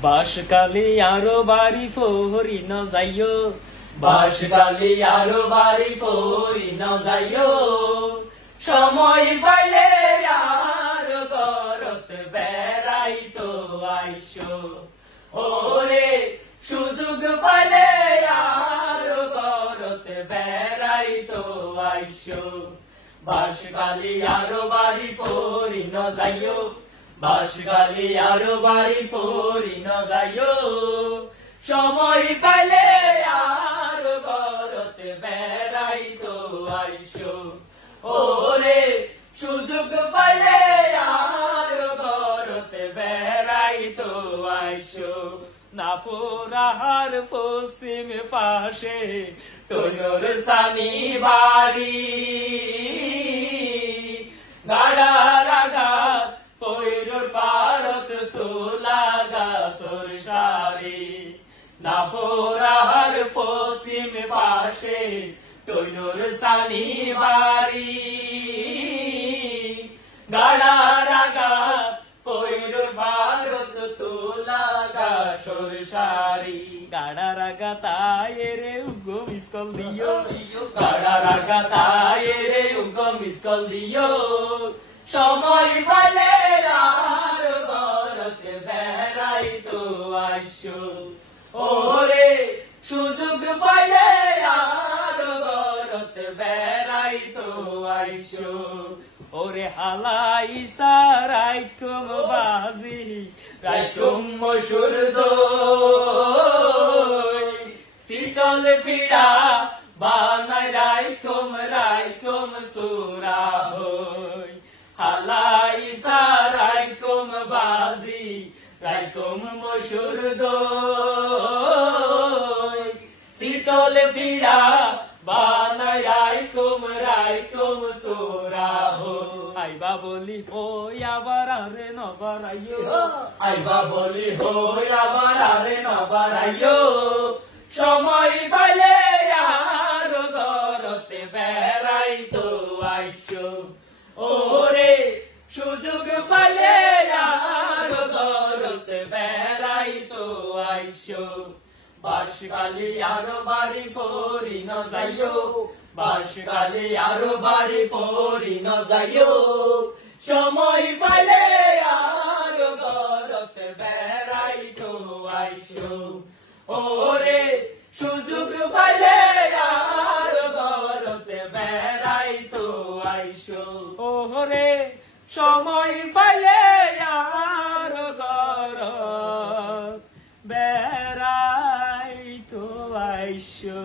বাঁশকালে আরো বাড়ি ফোহরি ন যাইও, বাঁশকালে আরো বাড়ি ফোহরি ন যাইও, সময় পাইলে আর ঘরত বেড়াইতো আইসো। ওরে সুযোগ পাইলে আর ঘরত বেড়াইতো আইসো। বাঁশকালে আরো বাড়ি ফোহরি ন যাইও, বাঁশকালে আরো বাড়ি ফোহরি ন যাইও, সময় পাইলে আর ঘরত বেড়াইতো আইসো। ওরে সুযোগ পাইলে আর ঘরত বেড়াইতো আইসো। না পোরাহার পশ্চিম পাশে তোর সানি বাড়ি, গাড়ার আঘাত পৈরুর পারত তোলা গাছর সারি। না পোরাহার পশ্চিম পাশে তোর সানি বাড়ি, গাড়ার আঘাত পৈরুর পারত তোলা গাছর সারি। গাড়ার আগাতায় রে উগো মিসকল দিও, গাড়ার আঘাতায় রে উগো মিসকল দিও, সময় পাইলে আর ঘরত বেড়াইতো আইসো। ওরে সুযোগ পাইলে আর ঘরত বেড়াইতো আইসো। ওরে হালাই সারাইকুম বাজি, রাইকুম মসুর দই, শীতল ফিরা বানাই রাইকুম রাইকুম সুরা হই। হালাই সারাইকুম বাজি, রাইকুম মসুর দই, শীতল ফিরা বানাই রাইকুম রাইকুম সুরা হই। আইবা বলি ওই আবার আরে নবারাইও, আইবা বলি হই আবার আরে নবারাইও, সময় পাইলে আর ঘরতে বেড়াইতো আইসো। ওরে সুযোগ পাইলে আর ঘরতে বেড়াইতো আইসো। বাঁশকালে আরো বাড়ি ফোহরি ন যাইও, বাঁশকালে আরো বাড়ি ফোহরি ন যাইও, সময় পাইলে আর ঘরত বেড়াইতো আইসো। ওরে সুযোগ পাইলে আর ঘরত বেড়াইতো আইসো। ওরে সময় পাইলে আর ঘরত বেড়াইতো আইসো।